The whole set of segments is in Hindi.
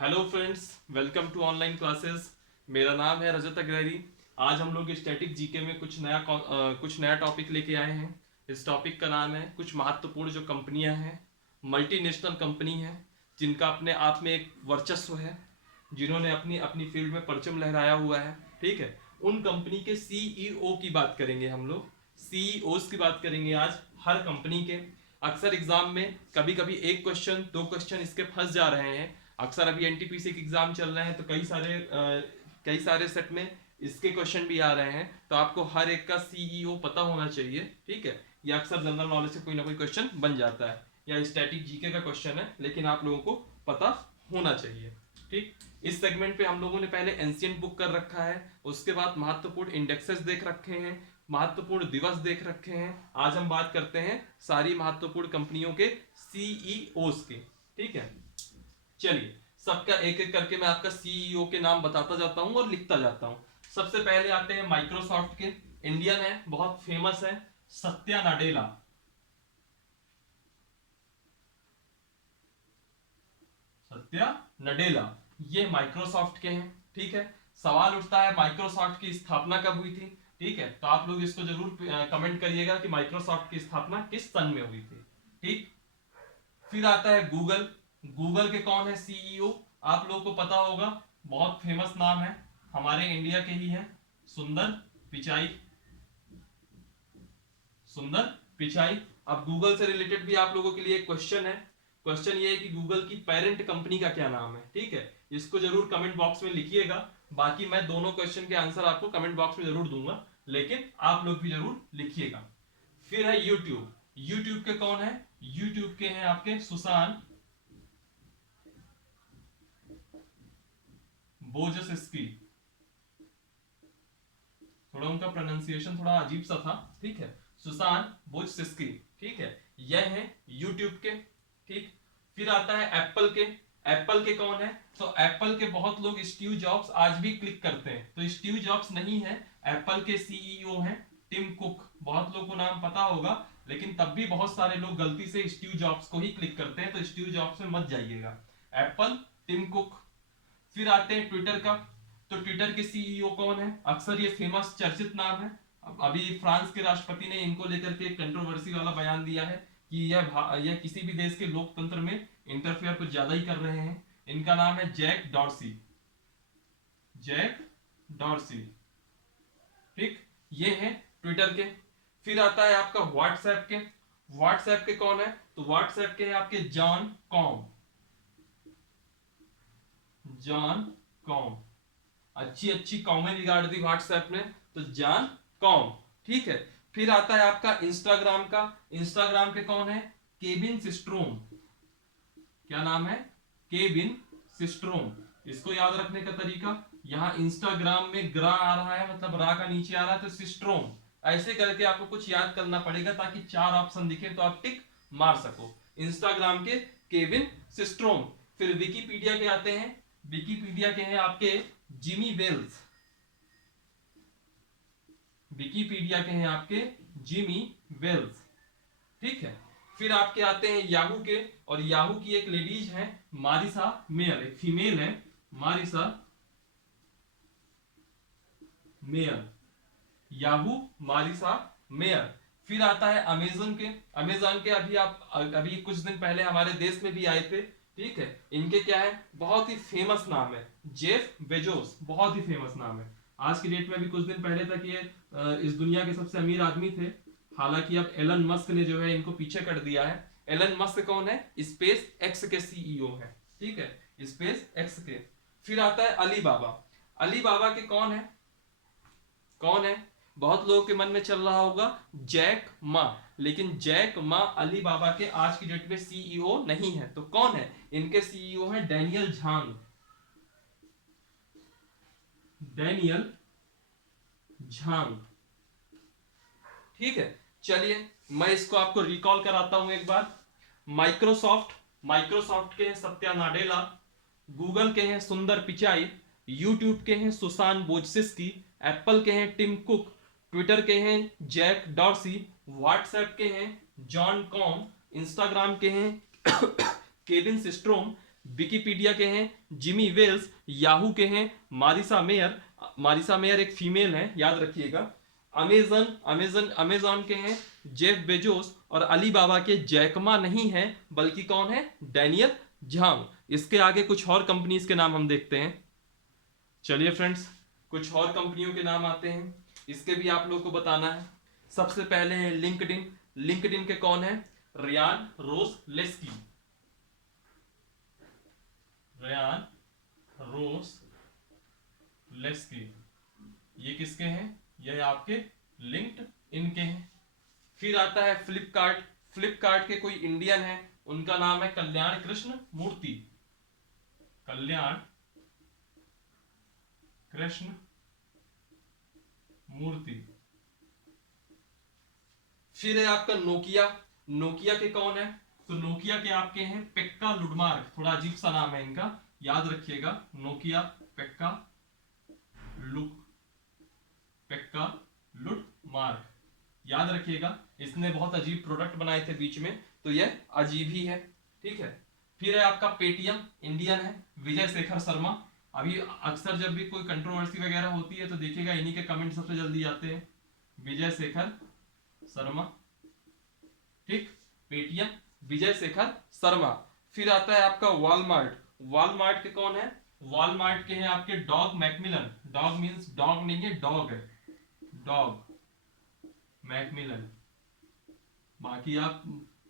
Hello friends, welcome to online classes. मेरा नाम है रजत अग्रहरी। आज हम लोग स्टैटिक जीके में कुछ नया टॉपिक लेके आए हैं। इस टॉपिक का नाम है कुछ महत्वपूर्ण जो कंपनियां हैं, मल्टीनेशनल कंपनी हैं, जिनका अपने आप में एक वर्चस्व है, जिन्होंने अपनी अपनी फील्ड में परचम लहराया हुआ है। ठीक है, उन कंपनी के सीईओ की बात करेंगे हम लोग। सीईओज की बात करेंगे आज हर कंपनी के। अक्सर एग्जाम में कभी कभी एक क्वेश्चन दो क्वेश्चन इसके फंस जा रहे हैं। अक्सर अभी एनटीपीसी के एग्जाम चल रहे हैं तो कई सारे सेट में इसके क्वेश्चन भी आ रहे हैं, तो आपको हर एक का सीईओ पता होना चाहिए। ठीक है, या अक्सर जनरल नॉलेज से कोई ना कोई क्वेश्चन बन जाता है, या स्टैटिक जीके का क्वेश्चन है, लेकिन आप लोगों को पता होना चाहिए। ठीक, इस सेगमेंट पे हम लोगों ने पहले एंशिएंट बुक कर रखा है, उसके बाद महत्वपूर्ण इंडेक्सेस देख रखे हैं, महत्वपूर्ण दिवस देख रखे हैं। आज हम बात करते हैं सारी महत्वपूर्ण कंपनियों के सीईओज की। ठीक है, चलिए सबका एक एक करके मैं आपका सीईओ के नाम बताता जाता हूं और लिखता जाता हूं। सबसे पहले आते हैं माइक्रोसॉफ्ट के। इंडियन है, बहुत फेमस है, सत्या नाडेला। सत्या नडेला ये माइक्रोसॉफ्ट के हैं। ठीक है, सवाल उठता है माइक्रोसॉफ्ट की स्थापना कब हुई थी। ठीक है, तो आप लोग इसको जरूर कमेंट करिएगा कि माइक्रोसॉफ्ट की स्थापना किस सन में हुई थी। ठीक, फिर आता है गूगल। गूगल के कौन है सीईओ, आप लोगों को पता होगा, बहुत फेमस नाम है, हमारे इंडिया के ही है, सुंदर पिचाई। सुंदर पिचाई। अब गूगल से रिलेटेड भी आप लोगों के लिए एक क्वेश्चन है। क्वेश्चन ये है कि गूगल की पेरेंट कंपनी का क्या नाम है। ठीक है, इसको जरूर कमेंट बॉक्स में लिखिएगा। बाकी मैं दोनों क्वेश्चन के आंसर आपको कमेंट बॉक्स में जरूर दूंगा, लेकिन आप लोग भी जरूर लिखिएगा। फिर है यूट्यूब। यूट्यूब के कौन है, यूट्यूब के हैं आपके सुसान बोजस्की। थोड़ा उनका प्रोनाउंसिएशन थोड़ा अजीब सा था। ठीक है, सुसान बोजस्की। ठीक है, यह है यूट्यूब के। ठीक, फिर आता है एप्पल के। एप्पल के कौन है, तो एप्पल के बहुत लोग स्टीव जॉब्स आज भी क्लिक करते हैं, तो स्टीव जॉब्स नहीं है, एप्पल के सीईओ हैं टिम कुक। बहुत लोग को नाम पता होगा, लेकिन तब भी बहुत सारे लोग गलती से स्टीव जॉब्स को ही क्लिक करते हैं, तो स्टीव जॉब्स में मत जाइएगा। Apple, Tim Cook. फिर आते हैं ट्विटर का। तो ट्विटर के सीईओ कौन है, अक्सर ये फेमस चर्चित नाम है। अभी फ्रांस के राष्ट्रपति ने इनको लेकर के कंट्रोवर्सी वाला बयान दिया है कि यह किसी भी देश के लोकतंत्र में इंटरफेयर कुछ ज्यादा ही कर रहे हैं। इनका नाम है जैक डॉर्सी। Jack Dorsey. ठीक, ये है ट्विटर के। फिर आता है आपका व्हाट्सएप के। व्हाट्सएप के कौन है, तो व्हाट्सएप के हैं आपके जॉन कॉम। John com. अच्छी अच्छी कॉमें बिगाड़ दी व्हाट्सएप ने, तो जॉन कॉम। ठीक है, फिर आता है आपका इंस्टाग्राम का। इंस्टाग्राम के कौन है, केविन सिस्ट्रोम। क्या नाम है, केविन सिस्ट्रोम। इसको याद रखने का तरीका, यहां इंस्टाग्राम में ग्रा आ रहा है, मतलब रा का नीचे आ रहा है, तो सिस्ट्रोम। ऐसे करके आपको कुछ याद करना पड़ेगा ताकि चार ऑप्शन दिखे तो आप टिक मार सको। इंस्टाग्राम के केविन सिस्ट्रोम। फिर विकीपीडिया के आते हैं। विकीपीडिया के हैं आपके जिमी वेल्स। विकीपीडिया के हैं आपके जिमी वेल्स। ठीक है, फिर आपके आते हैं याहू के, और याहू की एक लेडीज है मारिसा मेयर, एक फीमेल है, Marisa mayor. Yahoo Marisa mayor. फिर आता है अमेजन के। अमेजन के अभी कुछ दिन पहले हमारे देश में भी आए थे। ठीक है, इनके क्या है, बहुत ही फेमस नाम है, जेफ बेजोस। बहुत ही फेमस नाम है। आज की डेट में भी कुछ दिन पहले तक ये इस दुनिया के सबसे अमीर आदमी थे। हालांकि अब एलन मस्क ने जो है इनको पीछे कर दिया है। एलन मस्क कौन है, स्पेस एक्स के सीईओ है। ठीक है, स्पेस एक्स के। फिर आता है अली बाबा। अली बाबा के कौन है, कौन है, बहुत लोगों के मन में चल रहा होगा जैक मा, लेकिन जैक मा अली बाबा के आज की डेट में सीईओ नहीं है। तो कौन है, इनके सीईओ है डैनियल झांग। डैनियल झांग। ठीक है, चलिए मैं इसको आपको रिकॉल कराता हूं एक बार। माइक्रोसॉफ्ट, माइक्रोसॉफ्ट के हैं सत्या नाडेला। गूगल के हैं सुंदर पिचाई। यूट्यूब के हैं सुसान बोजसिस्की। एप्पल के हैं टिम कुक। ट्विटर के हैं जैक डॉर्सी। व्हाट्सएप के हैं जॉन कॉम। इंस्टाग्राम के हैं केविन सिस्ट्रोम। विकिपीडिया के हैं जिमी वेल्स, याहू के हैं मारिसा मेयर एक फीमेल है, याद रखिएगा। अमेजन के हैं जेफ बेजोस, और अलीबाबा के जैकमा नहीं है बल्कि कौन है, डैनियल झांग। इसके आगे कुछ और कंपनीज के नाम हम देखते हैं। चलिए फ्रेंड्स, कुछ और कंपनियों के नाम आते हैं, इसके भी आप लोग को बताना है। सबसे पहले है लिंक्डइन। लिंक्डइन के कौन है, रियान रोसलेस्की। रियान रोसलेस्की, ये किसके हैं, ये आपके लिंक्डइन के हैं। फिर आता है फ्लिपकार्ट। फ्लिपकार्ट के कोई इंडियन है, उनका नाम है कल्याण कृष्ण मूर्ति। कल्याण कृष्ण मूर्ति। फिर है आपका नोकिया। नोकिया के कौन है, तो नोकिया के आपके हैं पेक्का लुडमार्क। थोड़ा अजीब सा नाम है इनका, याद रखिएगा। नोकिया पेक्का लुडमार्क, याद रखिएगा। इसने बहुत अजीब प्रोडक्ट बनाए थे बीच में, तो यह अजीब ही है, ठीक है। फिर है आपका पेटीएम, इंडियन है विजय शेखर शर्मा। अभी अक्सर जब भी कोई कंट्रोवर्सी वगैरह होती है तो देखिएगा इन्हीं के कमेंट सबसे जल्दी आते हैं, विजय शेखर शर्मा, ठीक। पेटीएम विजय शेखर शर्मा। फिर आता है आपका वॉलमार्ट। वॉलमार्ट के कौन है, वॉलमार्ट के हैं आपके dog Macmillan. Dog means dog नहीं है, डॉग है, डॉग मैकमिलन। बाकी आप,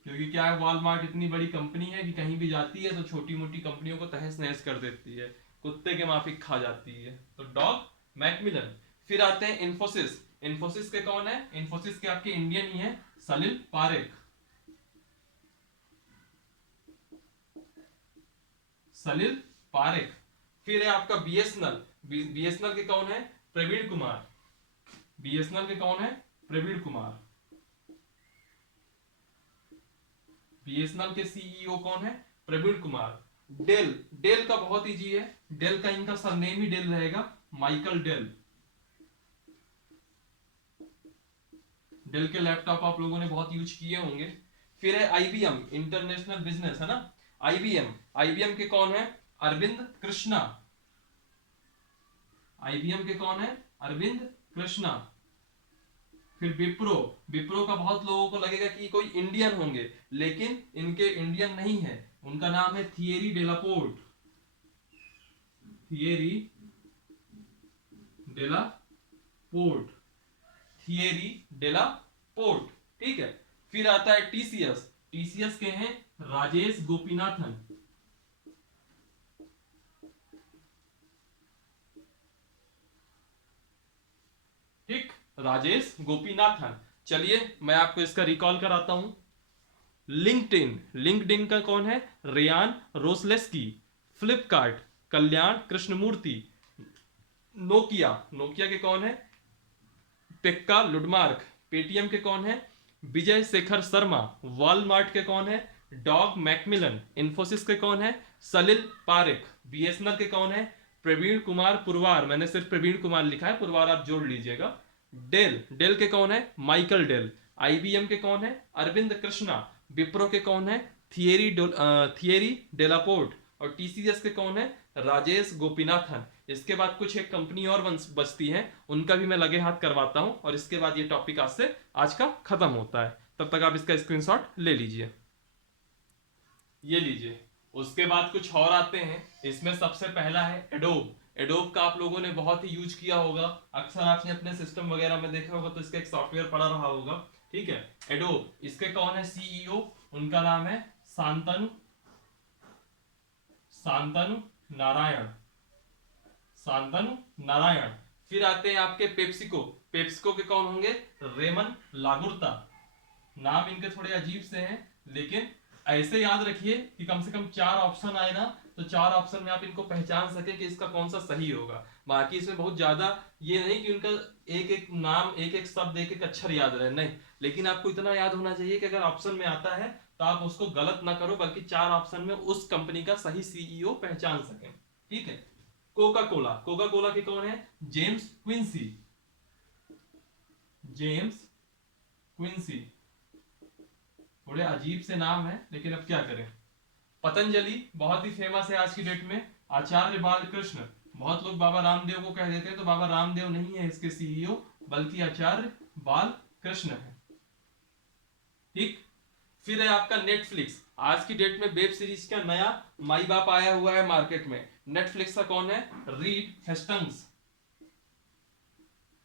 क्योंकि क्या है, वॉलमार्ट इतनी बड़ी कंपनी है कि कहीं भी जाती है तो छोटी मोटी कंपनियों को तहस नहस कर देती है, कुत्ते के माफिक खा जाती है, तो डॉग मैकमिलन। फिर आते हैं इन्फोसिस। इन्फोसिस के कौन है, इन्फोसिस के आपके इंडियन ही है सलिल पारेख। सलिल पारेख। फिर है आपका बीएसएनएल। बीएसएनएल के कौन है, प्रवीण कुमार। बीएसएनएल के कौन है, प्रवीण कुमार। बीएसएनएल के सीईओ कौन है, प्रवीण कुमार। डेल, डेल का बहुत इजी है, डेल का इनका सरनेम ही डेल रहेगा, माइकल डेल। डेल के लैपटॉप आप लोगों ने बहुत यूज किए होंगे। फिर है आईबीएम, इंटरनेशनल बिजनेस है ना, आईबीएम। आईबीएम के कौन है, अरविंद कृष्णा। आईबीएम के कौन है, अरविंद कृष्णा। फिर विप्रो। विप्रो का बहुत लोगों को लगेगा कि कोई इंडियन होंगे, लेकिन इनके इंडियन नहीं है, उनका नाम है थियरी डेलापोर्ट। थियरी डेलापोर्ट, थियरी डेलापोर्ट, ठीक है। फिर आता है टीसीएस। टीसीएस के हैं राजेश गोपीनाथन। ठीक, राजेश गोपीनाथन। चलिए मैं आपको इसका रिकॉल कराता हूं। लिंक्डइन, लिंक्डइन का कौन है, रियान रोसलेस्की। फ्लिपकार्ट, कल्याण कृष्णमूर्ति। नोकिया, नोकिया के कौन है, पेक्का लुडमार्क। पेटीएम के कौन है, विजय शेखर शर्मा। वॉलमार्ट के कौन है, डॉग मैकमिलन। इन्फोसिस के कौन है, सलिल पारेख। बीएसएनएल के कौन है, प्रवीण कुमार पुरवार। मैंने सिर्फ प्रवीण कुमार लिखा है, पुरवार आप जोड़ लीजिएगा। डेल, डेल के कौन है, माइकल डेल। आईबीएम के कौन है, अरविंद कृष्णा। विप्रो के कौन है, थियरी डेलापोर्ट। और टीसीएस के कौन है, राजेश गोपीनाथन। इसके बाद कुछ एक कंपनी और बचती हैं, उनका भी मैं लगे हाथ करवाता हूं, और इसके बाद ये टॉपिक आज का खत्म होता है। तब तक आप इसका स्क्रीनशॉट ले लीजिए, ये लीजिए। उसके बाद कुछ और आते हैं, इसमें सबसे पहला है एडोब। एडोब का आप लोगों ने बहुत ही यूज किया होगा, अक्सर आपने अपने सिस्टम वगैरह में देखा होगा, तो इसका एक सॉफ्टवेयर पड़ा रहा होगा, ठीक है। एडोब, इसके कौन है सीईओ, उनका नाम है शांतनु नारायण। शांतनु नारायण। फिर आते हैं आपके पेप्सिको। पेप्सिको के कौन होंगे, रेमन लागुर्ता। नाम इनके थोड़े अजीब से हैं, लेकिन ऐसे याद रखिए कि कम से कम 4 ऑप्शन आए ना, तो 4 ऑप्शन में आप इनको पहचान सके कि इसका कौन सा सही होगा। बाकी इसमें बहुत ज्यादा ये नहीं कि उनका एक एक नाम, एक एक शब्द, एक एक अक्षर याद रहे, नहीं। लेकिन आपको इतना याद होना चाहिए कि अगर ऑप्शन में आता है तो आप उसको गलत ना करो, बल्कि 4 ऑप्शन में उस कंपनी का सही सीईओ पहचान सके, ठीक है। कोका कोला, कोका कोला के कौन है, जेम्स क्विंसी। जेम्स क्विंसी, थोड़े अजीब से नाम है, लेकिन अब क्या करें। पतंजलि बहुत ही फेमस है आज की डेट में। आचार्य बालकृष्ण, बहुत लोग बाबा रामदेव को कह देते हैं, तो बाबा रामदेव नहीं है इसके सीईओ, बल्कि आचार्य बालकृष्ण है। ठीक। फिर है आपका नेटफ्लिक्स। आज की डेट में वेब सीरीज का नया माई बाप आया हुआ है मार्केट में। नेटफ्लिक्स का कौन है? रीड हेस्टंग्स।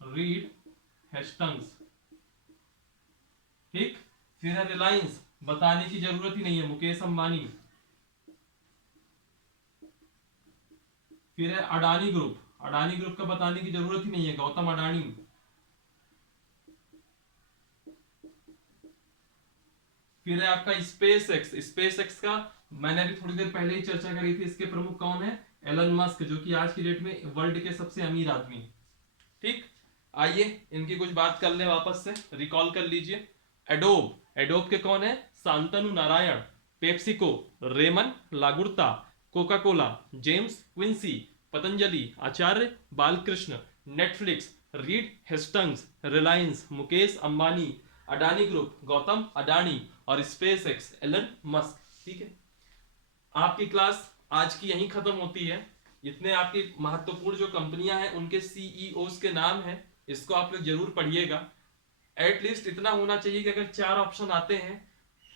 रीड हेस्टंग्स। ठीक। फिर है रिलायंस, बताने की जरूरत ही नहीं है, मुकेश अंबानी। फिर है अडानी ग्रुप, अडानी ग्रुप का बताने की जरूरत ही नहीं है, गौतम अडानी। फिर है आपका स्पेस एक्स। स्पेस एक्स का मैंने अभी थोड़ी देर पहले ही चर्चा करी थी। इसके प्रमुख कौन है? एलन मस्क, जो कि आज की डेट में वर्ल्ड के सबसे अमीर आदमी। ठीक। आइए इनकी कुछ बात कर ले, वापस से रिकॉल कर लीजिए। एडोब, एडोब के कौन है? Shantanu Narayen. PepsiCo, Ramon Laguarta. Coca Cola, James Quincey. Patanjali, Acharya Balkrishna. Netflix, Reed Hastings. Reliance, Mukesh Ambani. Adani Group, Gautam Adani. और स्पेस एक्स, एलन मस्क। ठीक है, आपकी क्लास आज की यहीं खत्म होती है। इतने आपकी महत्वपूर्ण जो कंपनियां हैं उनके सीईओs के नाम हैं, इसको आप लोग जरूर पढ़िएगा। एटलीस्ट इतना होना चाहिए कि अगर 4 ऑप्शन आते हैं,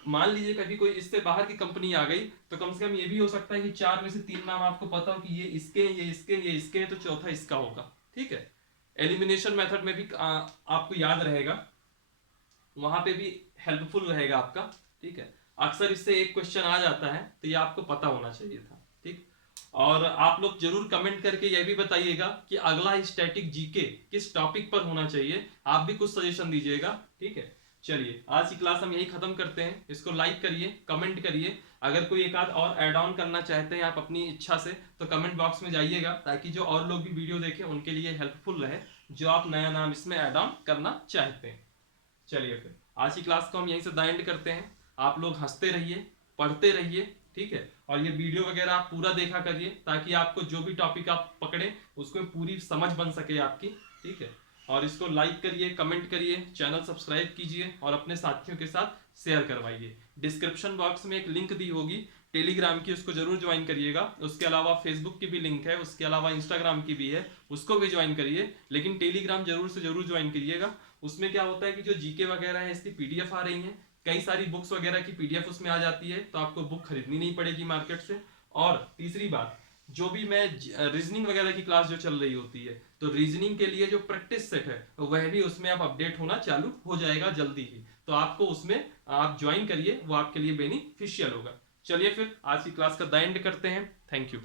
मान लीजिए कभी कोई इससे बाहर की कंपनी आ गई, तो कम से कम ये भी हो सकता है कि 4 में से 3 नाम आपको पता हो कि ये इसके, ये इसके, ये इसके, तो चौथा इसका होगा। ठीक है, एलिमिनेशन मेथड में भी आपको याद रहेगा, वहां पे भी हेल्पफुल रहेगा आपका। ठीक है, अक्सर इससे एक क्वेश्चन आ जाता है, तो ये आपको पता होना चाहिए था। ठीक, और आप लोग जरूर कमेंट करके यह भी बताइएगा कि अगला स्टैटिक जीके किस टॉपिक पर होना चाहिए, आप भी कुछ सजेशन दीजिएगा। ठीक है, चलिए आज की क्लास हम यही खत्म करते हैं। इसको लाइक करिए, कमेंट करिए। अगर कोई एक आध और ऐड ऑन करना चाहते हैं आप अपनी इच्छा से, तो कमेंट बॉक्स में जाइएगा, ताकि जो और लोग भी वीडियो देखें उनके लिए हेल्पफुल रहे, जो आप नया नाम इसमें ऐड ऑन करना चाहते हैं। चलिए फिर आज की क्लास को हम यहीं से द एंड करते हैं। आप लोग हंसते रहिए, पढ़ते रहिए। ठीक है, और ये वीडियो वगैरह आप पूरा देखा करिए, ताकि आपको जो भी टॉपिक आप पकड़े उसको पूरी समझ बन सके आपकी। ठीक है, और इसको लाइक करिए, कमेंट करिए, चैनल सब्सक्राइब कीजिए और अपने साथियों के साथ शेयर करवाइए। डिस्क्रिप्शन बॉक्स में एक लिंक दी होगी टेलीग्राम की, उसको जरूर ज्वाइन करिएगा। उसके अलावा फेसबुक की भी लिंक है, उसके अलावा इंस्टाग्राम की भी है, उसको भी ज्वाइन करिए। लेकिन टेलीग्राम जरूर से जरूर ज्वाइन करिएगा। उसमें क्या होता है कि जो जीके वगैरह है इसकी पीडीएफ आ रही है, कई सारी बुक्स वगैरह की पीडीएफ उसमें आ जाती है, तो आपको बुक खरीदनी नहीं पड़ेगी मार्केट से। और तीसरी बात, जो भी मैं रीजनिंग वगैरह की क्लास जो चल रही होती है, तो रीजनिंग के लिए जो प्रैक्टिस सेट है वह भी उसमें अब अपडेट होना चालू हो जाएगा जल्दी ही, तो आपको उसमें आप ज्वाइन करिए, वो आपके लिए बेनिफिशियल होगा। चलिए फिर आज की क्लास का द एंड करते हैं। Thank you.